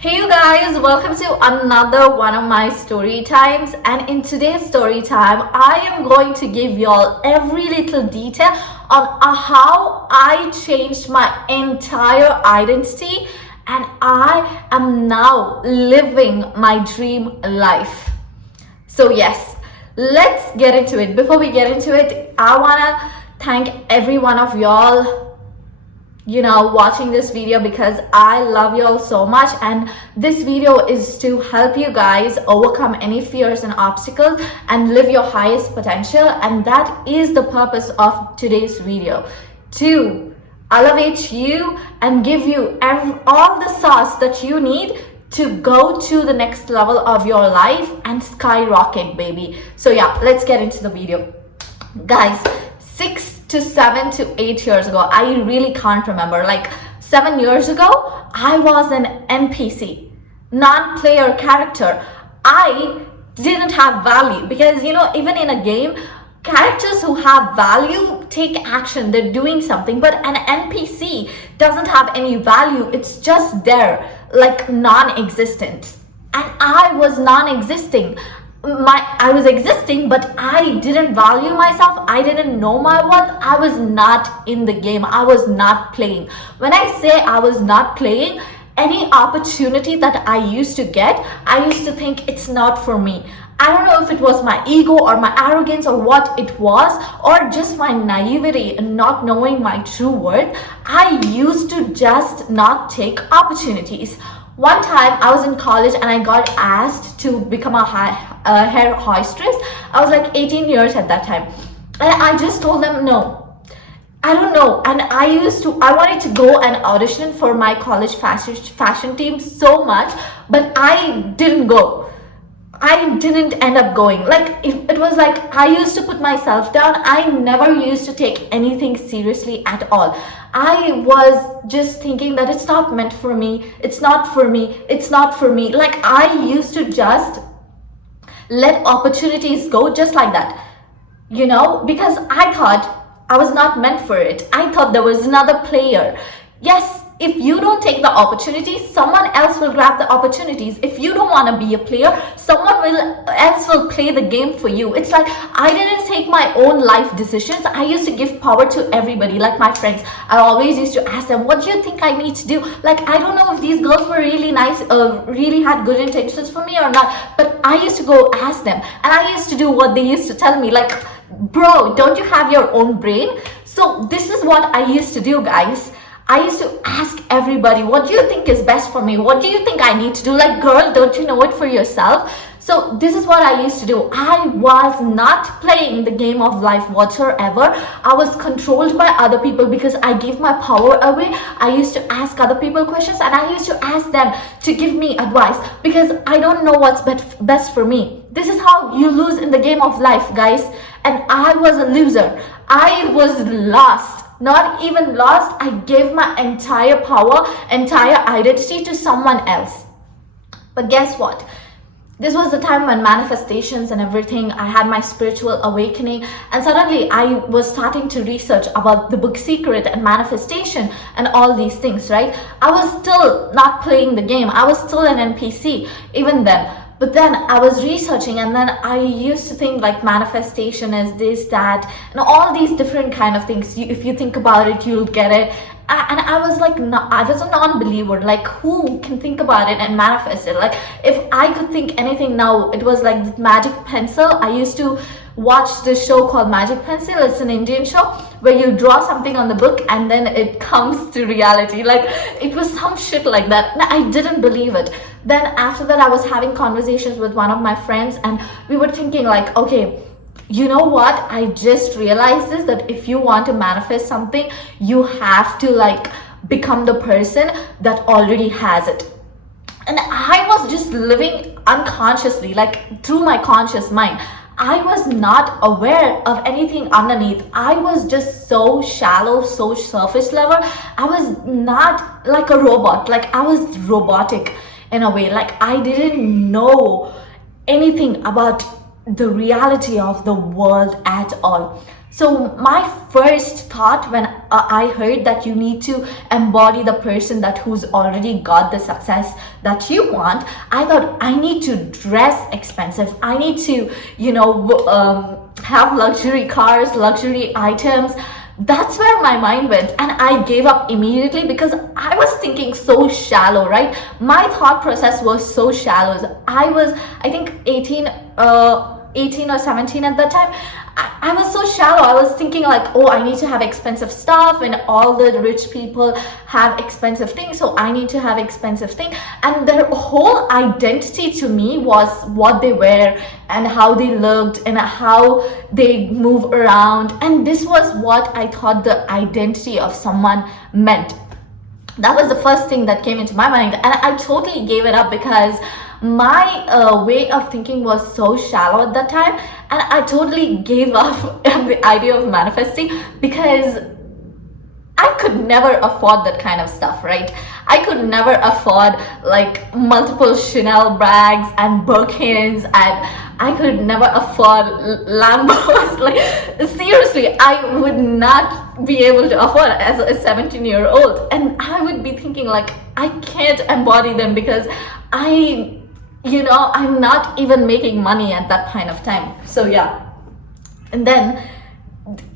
Hey you guys, welcome to another one of my story times, and in today's story time I am going to give y'all every little detail on how I changed my entire identity and I am now living my dream life. So yes, let's get into it. Before we get into it, I want to thank every one of y'all watching this video, because I love you all so much, and this video is to help you guys overcome any fears and obstacles and live your highest potential. And that is the purpose of today's video, to elevate you and give you all the sauce that you need to go to the next level of your life and skyrocket, baby. So yeah, let's get into the video, guys. 6 to 7 to 8 years ago, I really can't remember, like 7 years ago, I was an NPC, non-player character. I didn't have value, because even in a game, characters who have value take action, they're doing something, but an NPC doesn't have any value. It's just there, like non-existent. And I was non-existing. I was existing, but I didn't value myself. I didn't know my worth. I was not in the game. I was not playing. When I say I was not playing, any opportunity that I used to get, I used to think it's not for me. I don't know if it was my ego or my arrogance or what it was, or just my naivety and not knowing my true worth. I used to just not take opportunities. One time I was in college and I got asked to become a hair hostess. I was like 18 years at that time. And I just told them no. I don't know. And I wanted to go and audition for my college fashion team so much, but I didn't go. I didn't end up going. Like it was like I used to put myself down. I never used to take anything seriously at all. I was just thinking that it's not meant for me. It's not for me. It's not for me. Like I used to just let opportunities go just like that, because I thought I was not meant for it. I thought there was another player. Yes, if you don't take the opportunities, someone else will grab the opportunities. If you don't want to be a player, someone else will play the game for you. It's like I didn't take my own life decisions. I used to give power to everybody, like my friends. I always used to ask them, what do you think I need to do? Like, I don't know if these girls were really nice, really had good intentions for me or not, but I used to go ask them, and I used to do what they used to tell me. Like, bro, don't you have your own brain? So this is what I used to do, guys. I used to ask everybody, what do you think is best for me? What do you think I need to do? Like, girl, don't you know it for yourself? So this is what I used to do. I was not playing the game of life whatsoever. I was controlled by other people because I gave my power away. I used to ask other people questions, and I used to ask them to give me advice because I don't know what's best for me. This is how you lose in the game of life, guys. And I was a loser. I was lost. Not even lost, I gave my entire power, entire identity to someone else. But guess what? This was the time when manifestations and everything, I had my spiritual awakening, and suddenly I was starting to research about the book Secret and manifestation and all these things, right? I was still not playing the game. I was still an NPC even then. But then I was researching, and then I used to think like manifestation is this, that, and all these different kind of things. If you think about it, you'll get it. And I was like, no, I was a non-believer. Like, who can think about it and manifest it? Like, if I could think anything now, it was like the magic pencil. I used to watch this show called Magic Pencil. It's an Indian show where you draw something on the book and then it comes to reality. Like, it was some shit like that. I didn't believe it. Then after that, I was having conversations with one of my friends, and we were thinking like, okay, you know what? I just realized this, that if you want to manifest something, you have to like become the person that already has it. And I was just living unconsciously, like through my conscious mind. I was not aware of anything underneath. I was just so shallow, so surface level. I was not like a robot. Like, I was robotic in a way. Like, I didn't know anything about the reality of the world at all. So my first thought when I heard that you need to embody the person that who's already got the success that you want, I thought I need to dress expensive. I need to, have luxury cars, luxury items. That's where my mind went, and I gave up immediately because I was thinking so shallow, right? My thought process was so shallow. I was, I think, 18 or 17 at that time. I was so shallow. I was thinking like, oh, I need to have expensive stuff, and all the rich people have expensive things, so I need to have expensive thing. And their whole identity to me was what they wear and how they looked and how they move around. And this was what I thought the identity of someone meant. That was the first thing that came into my mind, and I totally gave it up because my way of thinking was so shallow at that time, and I totally gave up on the idea of manifesting because I could never afford that kind of stuff, right? I could never afford like multiple Chanel bags and Birkins, and I could never afford Lambos. Like, seriously, I would not be able to afford it as a 17-year-old. And I would be thinking like, I can't embody them because I'm not even making money at that point of time. So yeah. And then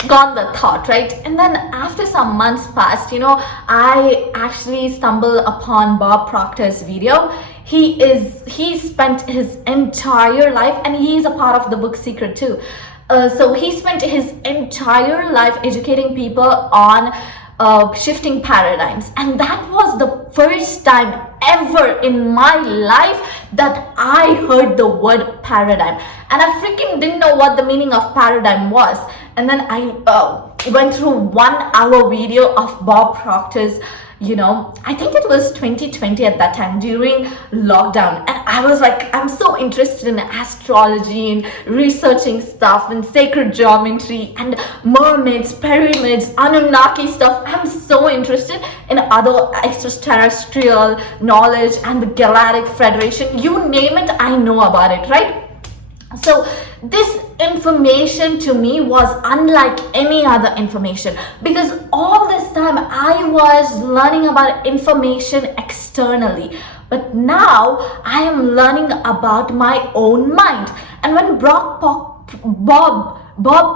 got the thought, right? And then after some months passed, I actually stumbled upon Bob Proctor's video. He spent his entire life, and he is a part of the book Secret too. So he spent his entire life educating people on shifting paradigms, and that was the first time ever in my life that I heard the word paradigm, and I freaking didn't know what the meaning of paradigm was. And then I went through 1 hour video of Bob Proctor's, I think it was 2020 at that time during lockdown, and I was like, I'm so interested in astrology and researching stuff and sacred geometry and mermaids, pyramids, Anunnaki stuff. I'm so interested in other extraterrestrial knowledge and the Galactic Federation. You name it, I know about it, right? So this information to me was unlike any other information, because all this time I was learning about information externally, but now I am learning about my own mind. And when Bob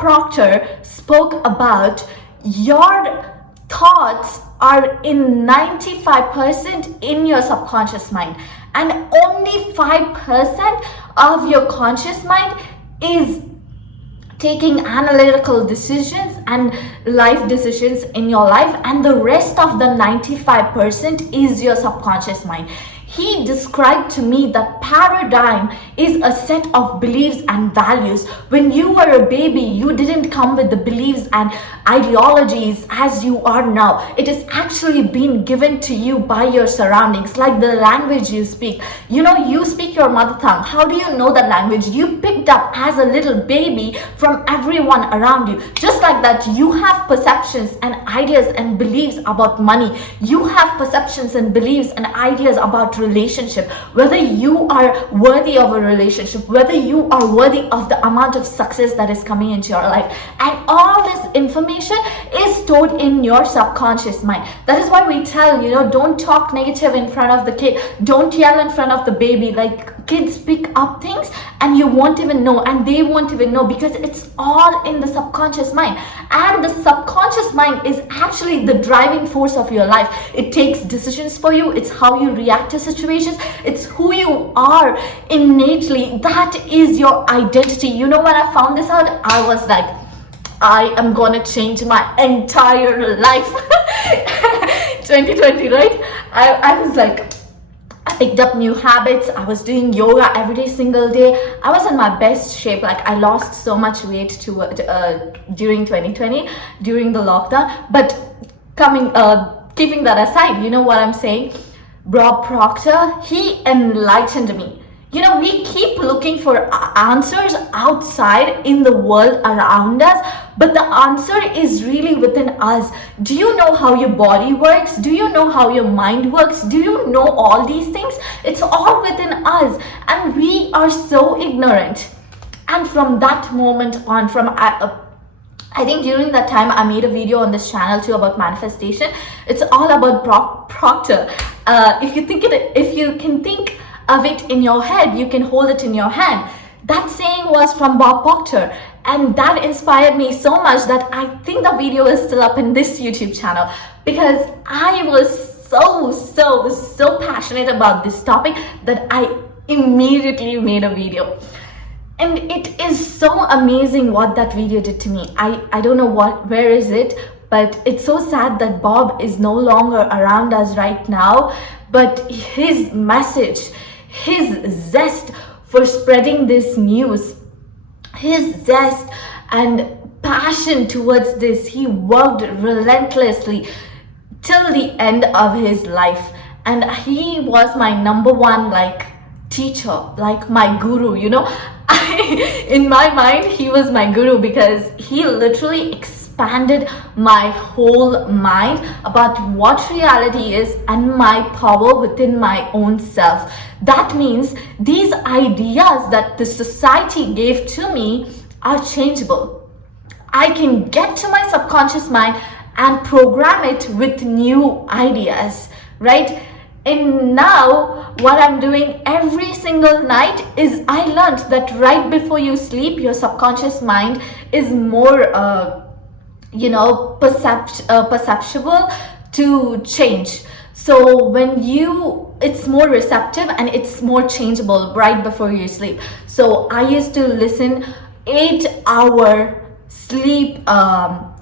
Proctor spoke about your thoughts are in 95% in your subconscious mind, and only 5% of your conscious mind is taking analytical decisions and life decisions in your life, and the rest of the 95% is your subconscious mind. He described to me that paradigm is a set of beliefs and values. When you were a baby, you didn't come with the beliefs and ideologies as you are now. It is actually being given to you by your surroundings, like the language you speak. You speak your mother tongue. How do you know that language? You picked up as a little baby from everyone around you. Just like that, you have perceptions and ideas and beliefs about money. You have perceptions and beliefs and ideas about relationship, whether you are worthy of a relationship, whether you are worthy of the amount of success that is coming into your life. And all this information is stored in your subconscious mind. That is why we tell, don't talk negative in front of the kid, don't yell in front of the baby. Like, kids pick up things and you won't even know, and they won't even know, because it's all in the subconscious mind. And the subconscious mind is actually the driving force of your life. It takes decisions for you. It's how you react to situations. It's who you are innately. That is your identity. When I found this out, I was like, I am gonna change my entire life. 2020, right? I was like, I picked up new habits. I was doing yoga every single day. I was in my best shape. Like, I lost so much weight during 2020, during the lockdown. But keeping that aside, you know what I'm saying? Bob Proctor, he enlightened me. We keep looking for answers outside in the world around us, but the answer is really within us. Do you know how your body works? Do you know how your mind works? Do you know all these things? It's all within us, and we are so ignorant. And from that moment on, I think during that time I made a video on this channel too about manifestation. It's all about Proctor. If you can think of it in your head, you can hold it in your hand. That saying was from Bob Proctor, and that inspired me so much that I think the video is still up in this YouTube channel, because I was so passionate about this topic that I immediately made a video. And it is so amazing what that video did to me. I don't know where is it, but it's so sad that Bob is no longer around us right now. But his message, his zest for spreading this news, his zest and passion towards this, he worked relentlessly till the end of his life. And he was my number one teacher, my guru, in my mind he was my guru, because he literally expanded my whole mind about what reality is and my power within my own self. That means these ideas that the society gave to me are changeable. I can get to my subconscious mind and program it with new ideas, right? And now what I'm doing every single night is, I learned that right before you sleep, your subconscious mind is more perceptible to change. So it's more receptive and it's more changeable right before you sleep. So I used to listen 8-hour sleep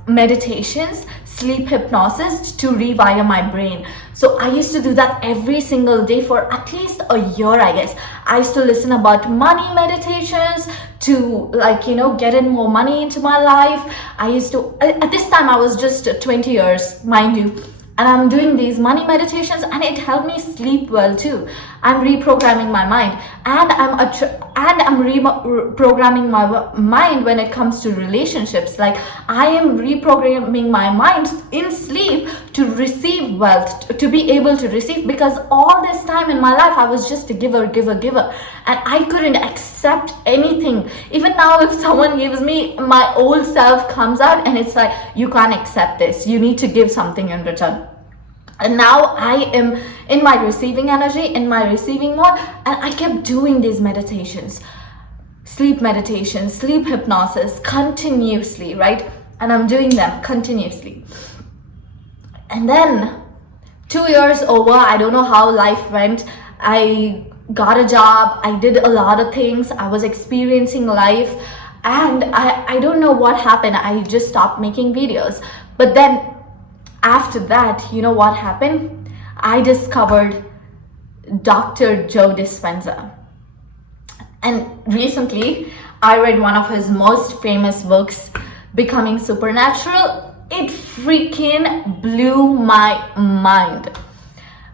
meditations, sleep hypnosis to rewire my brain. So I used to do that every single day for at least a year, I guess. I used to listen about money meditations to get in more money into my life. I used to, at this time I was just 20 years, mind you, and I'm doing these money meditations, and it helped me sleep well too. I'm reprogramming my mind, and I'm reprogramming my mind when it comes to relationships. I am reprogramming my mind in sleep to receive wealth, to be able to receive, because all this time in my life I was just a giver, and I couldn't accept anything. Even now, if someone gives me, my old self comes out and it's like, you can't accept this, you need to give something in return. And now I am in my receiving energy, in my receiving mode, and I kept doing these meditations, sleep meditations, sleep hypnosis continuously, right? And I'm doing them continuously. And then 2 years over, I don't know how life went. I got a job, I did a lot of things, I was experiencing life, and I don't know what happened. I just stopped making videos. But then after that, you know what happened? I discovered Dr. Joe Dispenza. And recently, I read one of his most famous books, Becoming Supernatural. It freaking blew my mind.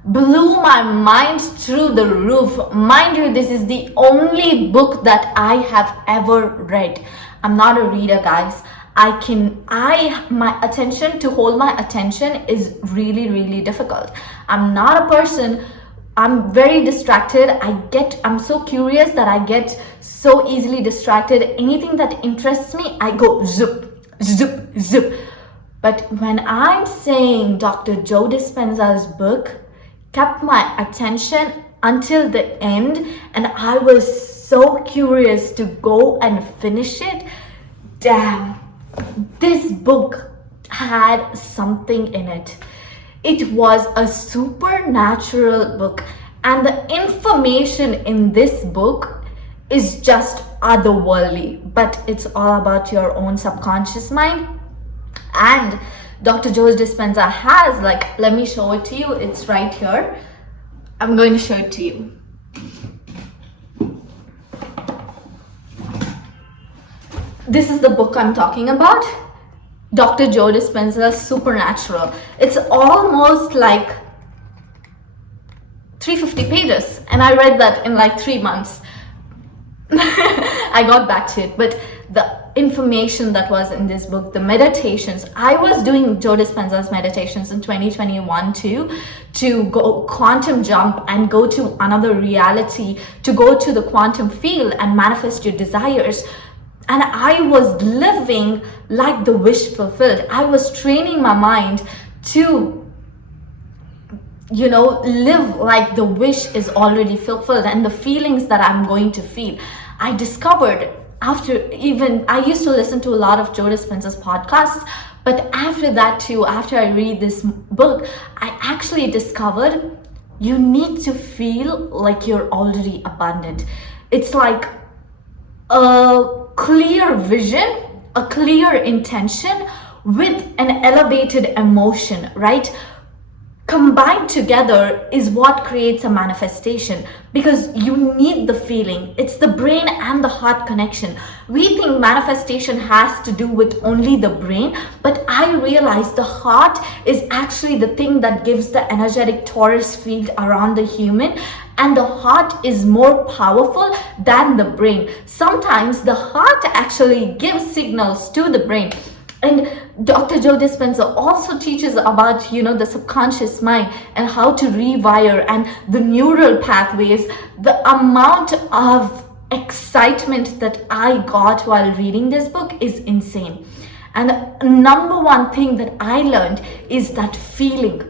Blew my mind through the roof. Mind you, this is the only book that I have ever read. I'm not a reader, guys. My attention, to hold my attention is really difficult. I'm not a person, I'm very distracted. I'm so curious that I get so easily distracted. Anything that interests me, I go zip. But when I'm saying Dr. Joe Dispenza's book kept my attention until the end, and I was so curious to go and finish it, damn. This book had something in it. It was a supernatural book, and the information in this book is just otherworldly, but it's all about your own subconscious mind. And Dr. Joe Dispenza has, let me show it to you. It's right here. I'm going to show it to you. This is the book I'm talking about, Dr. Joe Dispenza's Supernatural. It's almost 350 pages, and I read that in 3 months. I got back to it, but the information that was in this book, the meditations, I was doing Joe Dispenza's meditations in 2021 too, to go quantum jump and go to another reality, to go to the quantum field and manifest your desires. and I was living like the wish fulfilled. I was training my mind to live like the wish is already fulfilled, and the feelings that I'm going to feel. I discovered, after, even I used to listen to a lot of Joe Dispenza's podcasts, but after that too, after I read this book, I actually discovered you need to feel like you're already abundant. It's like a clear vision, a clear intention with an elevated emotion, right? Combined together is what creates a manifestation, because you need the feeling. It's the brain and the heart connection. We think manifestation has to do with only the brain, but I realized the heart is actually the thing that gives the energetic torus field around the human, and the heart is more powerful than the brain. Sometimes the heart actually gives signals to the brain. And Dr. Joe Dispenza also teaches about, the subconscious mind and how to rewire and the neural pathways. The amount of excitement that I got while reading this book is insane. And the number one thing that I learned is that feeling.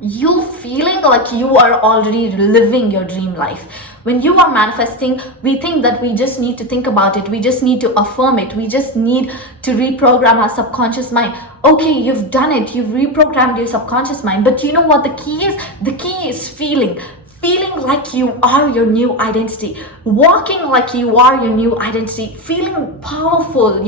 You feeling like you are already living your dream life. When you are manifesting, we think that we just need to think about it. We just need to affirm it. We just need to reprogram our subconscious mind. Okay, you've done it. You've reprogrammed your subconscious mind. But you know what the key is? The key is feeling. Feeling like you are your new identity. Walking like you are your new identity. Feeling powerful,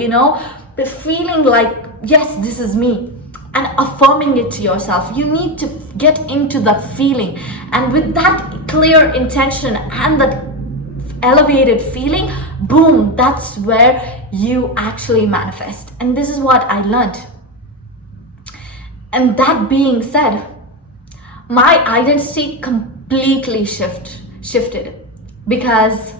feeling like, yes, this is me. And affirming it to yourself. You need to get into that feeling, and with that clear intention and that elevated feeling, boom, that's where you actually manifest. And this is what I learned. And that being said, my identity completely shifted, because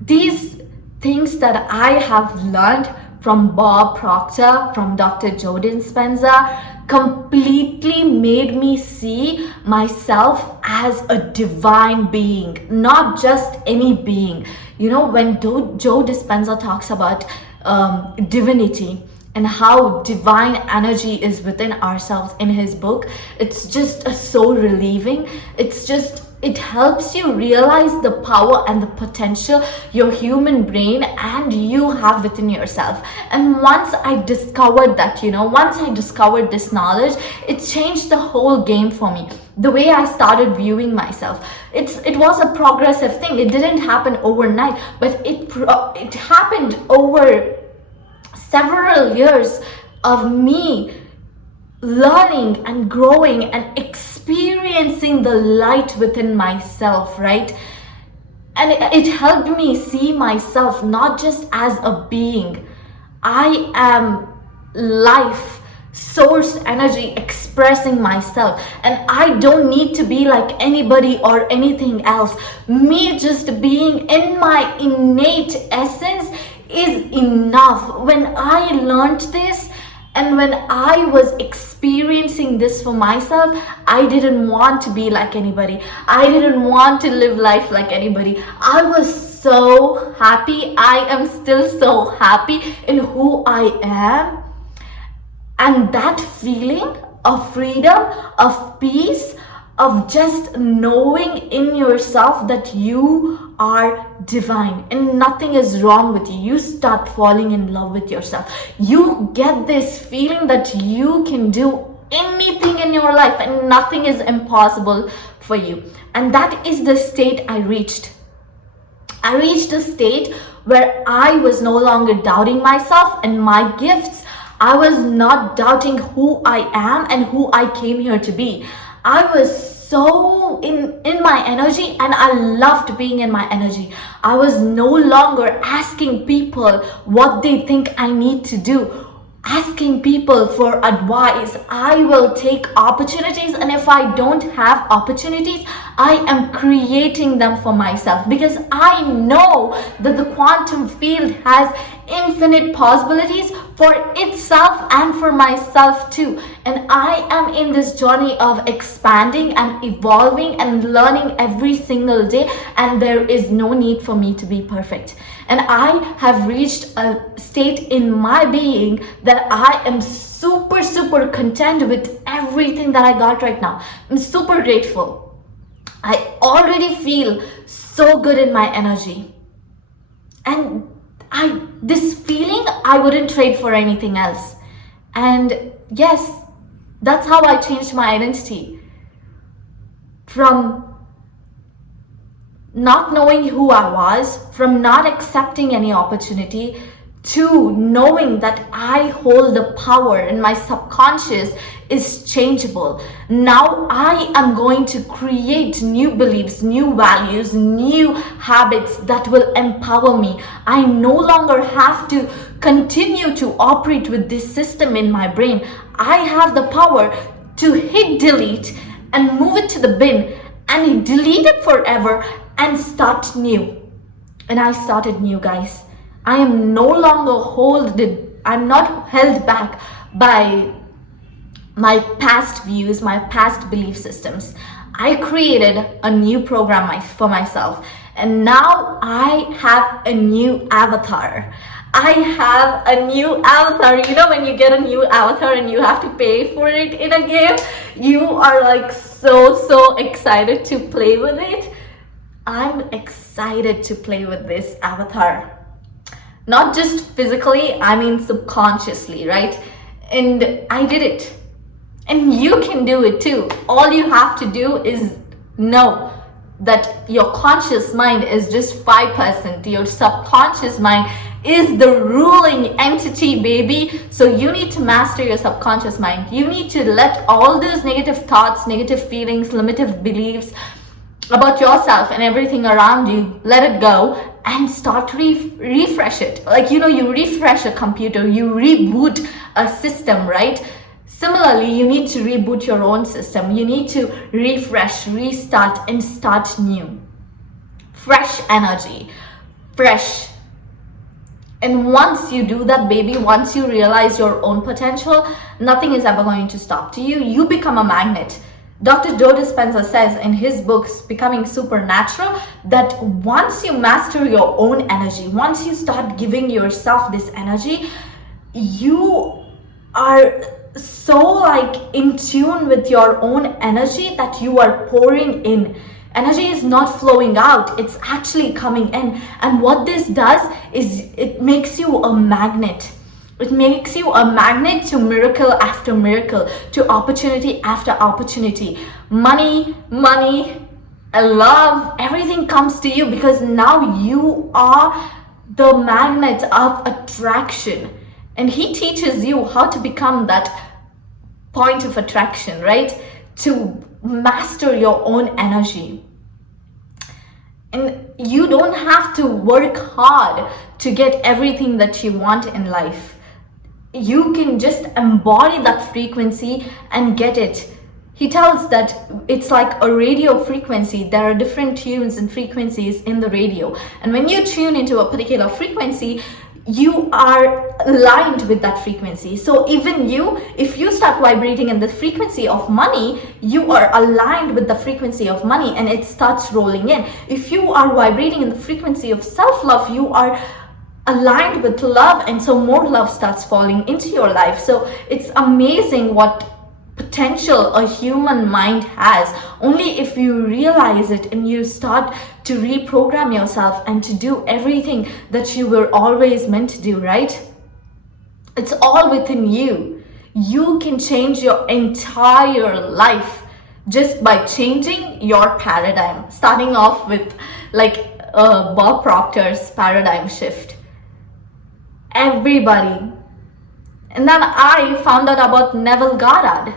these things that I have learned from Bob Proctor, from Dr. Joe Dispenza, completely made me see myself as a divine being, not just any being. When Joe Dispenza talks about divinity and how divine energy is within ourselves in his book, it's just so relieving. It helps you realize the power and the potential your human brain and you have within yourself. And once I discovered that, once I discovered this knowledge, it changed the whole game for me. The way I started viewing myself. It was a progressive thing. It didn't happen overnight, but it happened over several years of me learning and growing and experiencing the light within myself, right? And it helped me see myself not just as a being. I am life, source energy expressing myself, and I don't need to be like anybody or anything else. Me just being in my innate essence is enough. When I learned this, and when I was experiencing this for myself, I didn't want to be like anybody. I didn't want to live life like anybody. I was so happy. I am still so happy in who I am. And that feeling of freedom, of peace, of just knowing in yourself that you are divine and nothing is wrong with you. You start falling in love with yourself. You get this feeling that you can do anything in your life and nothing is impossible for you. And that is the state I reached. I reached a state where I was no longer doubting myself and my gifts. I was not doubting who I am and who I came here to be. I was so in my energy, and I loved being in my energy. I was no longer asking people what they think I need to do, asking people for advice. I will take opportunities, and if I don't have opportunities, I am creating them for myself, because I know that the quantum field has infinite possibilities for itself and for myself too. And I am in this journey of expanding and evolving and learning every single day, and there is no need for me to be perfect. And I have reached a state in my being that I am super content with everything that I got right now. I'm super grateful. I already feel so good in my energy. And this feeling I wouldn't trade for anything else. And yes, that's how I changed my identity. From not knowing who I was, from not accepting any opportunity, to knowing that I hold the power and my subconscious is changeable. Now I am going to create new beliefs, new values, new habits that will empower me. I no longer have to continue to operate with this system in my brain. I have the power to hit delete and move it to the bin and delete it forever and start new. And I started new, guys. I am no longer I'm not held back by my past views, my past belief systems. I created a new program for myself, and now I have a new avatar. I have a new avatar. You know, when you get a new avatar and you have to pay for it in a game, you are like so excited to play with it. I'm excited to play with this avatar. Not just physically, I mean subconsciously, right? And I did it. And you can do it too. All you have to do is know that your conscious mind is just 5%. Your subconscious mind is the ruling entity, baby. So you need to master your subconscious mind. You need to let all those negative thoughts, negative feelings, limited beliefs about yourself and everything around you, let it go and start refresh it. Like, you know, you refresh a computer, you reboot a system, right? Similarly, you need to reboot your own system. You need to refresh, restart, and start new. Fresh energy, fresh. And once you do that, baby, once you realize your own potential, nothing is ever going to stop to you. You become a magnet. Dr. Joe Dispenza says in his books, Becoming Supernatural, that once you master your own energy, once you start giving yourself this energy, you are so like in tune with your own energy that you are pouring in. Energy is not flowing out, it's actually coming in. And what this does is it makes you a magnet. It makes you a magnet to miracle after miracle, to opportunity after opportunity. Money, love, everything comes to you because now you are the magnet of attraction. And he teaches you how to become that point of attraction, right? To master your own energy. And you don't have to work hard to get everything that you want in life. You can just embody that frequency and get it. He tells that it's like a radio frequency. There are different tunes and frequencies in the radio. And when you tune into a particular frequency, you are aligned with that frequency. So even you, if you start vibrating in the frequency of money, you are aligned with the frequency of money and it starts rolling in. If you are vibrating in the frequency of self-love, you are aligned with love, and so more love starts falling into your life. So it's amazing what potential a human mind has, only if you realize it and you start to reprogram yourself and to do everything that you were always meant to do, right? It's all within you. You can change your entire life just by changing your paradigm, starting off with like Bob Proctor's paradigm shift. Everybody. And then I found out about Neville Goddard.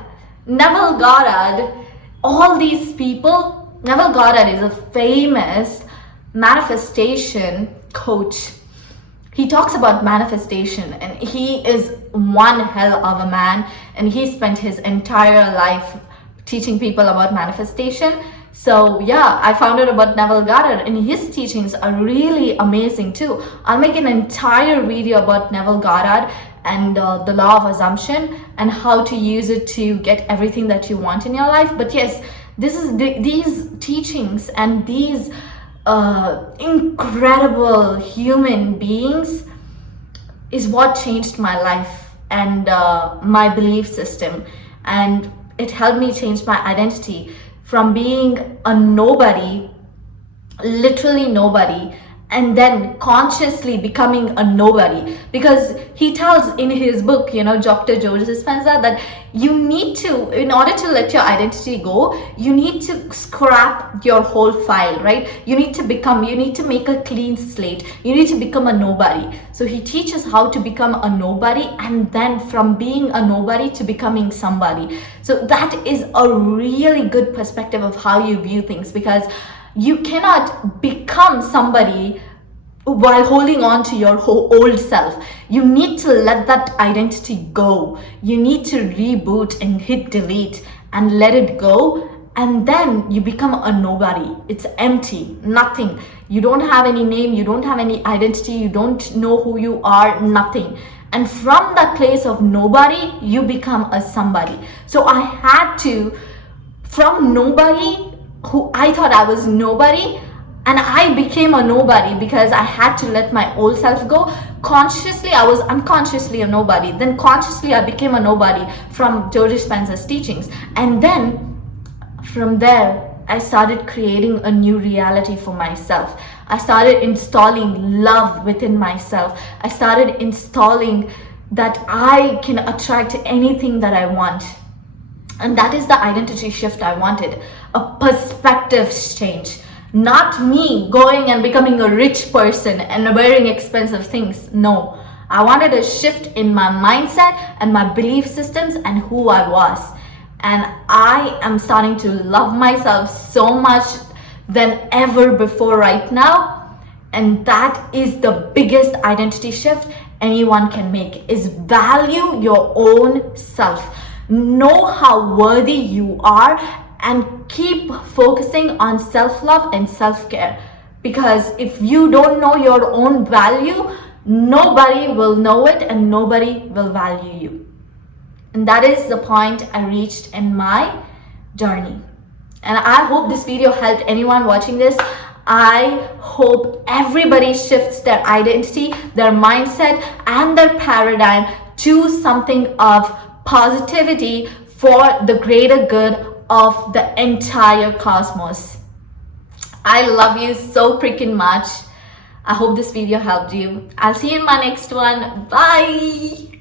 Neville Goddard, all these people, Neville Goddard is a famous manifestation coach. He talks about manifestation and he is one hell of a man, and he spent his entire life teaching people about manifestation. So yeah, I found out about Neville Goddard, and his teachings are really amazing too. I'll make an entire video about Neville Goddard and the law of assumption and how to use it to get everything that you want in your life. But yes, these teachings and these incredible human beings is what changed my life and my belief system, and it helped me change my identity from being a nobody, literally nobody, and then consciously becoming a nobody. Because he tells in his book, Dr. Joe Dispenza, that you need to, in order to let your identity go, you need to scrap your whole file, right? You need to make a clean slate. You need to become a nobody. So he teaches how to become a nobody, and then from being a nobody to becoming somebody. So that is a really good perspective of how you view things, because you cannot become somebody while holding on to your old self. You need to let that identity go. You need to reboot and hit delete and let it go, and then you become a nobody. It's empty, nothing. You don't have any name, you don't have any identity, you don't know who you are, nothing. And from that place of nobody, you become a somebody. So I had to, from nobody, who I thought I was nobody, and I became a nobody because I had to let my old self go. Consciously, I was unconsciously a nobody. Then consciously, I became a nobody from Joe Dispenza's teachings. And then from there, I started creating a new reality for myself. I started installing love within myself. I started installing that I can attract anything that I want. And that is the identity shift I wanted, a perspective change. Not me going and becoming a rich person and wearing expensive things. No, I wanted a shift in my mindset and my belief systems and who I was. And I am starting to love myself so much than ever before right now. And that is the biggest identity shift anyone can make, is value your own self. Know how worthy you are and keep focusing on self-love and self-care. Because if you don't know your own value, nobody will know it and nobody will value you. And that is the point I reached in my journey. And I hope this video helped anyone watching this. I hope everybody shifts their identity, their mindset, and their paradigm to something of positivity for the greater good of the entire cosmos. I love you so freaking much. I hope this video helped you. I'll see you in my next one. Bye.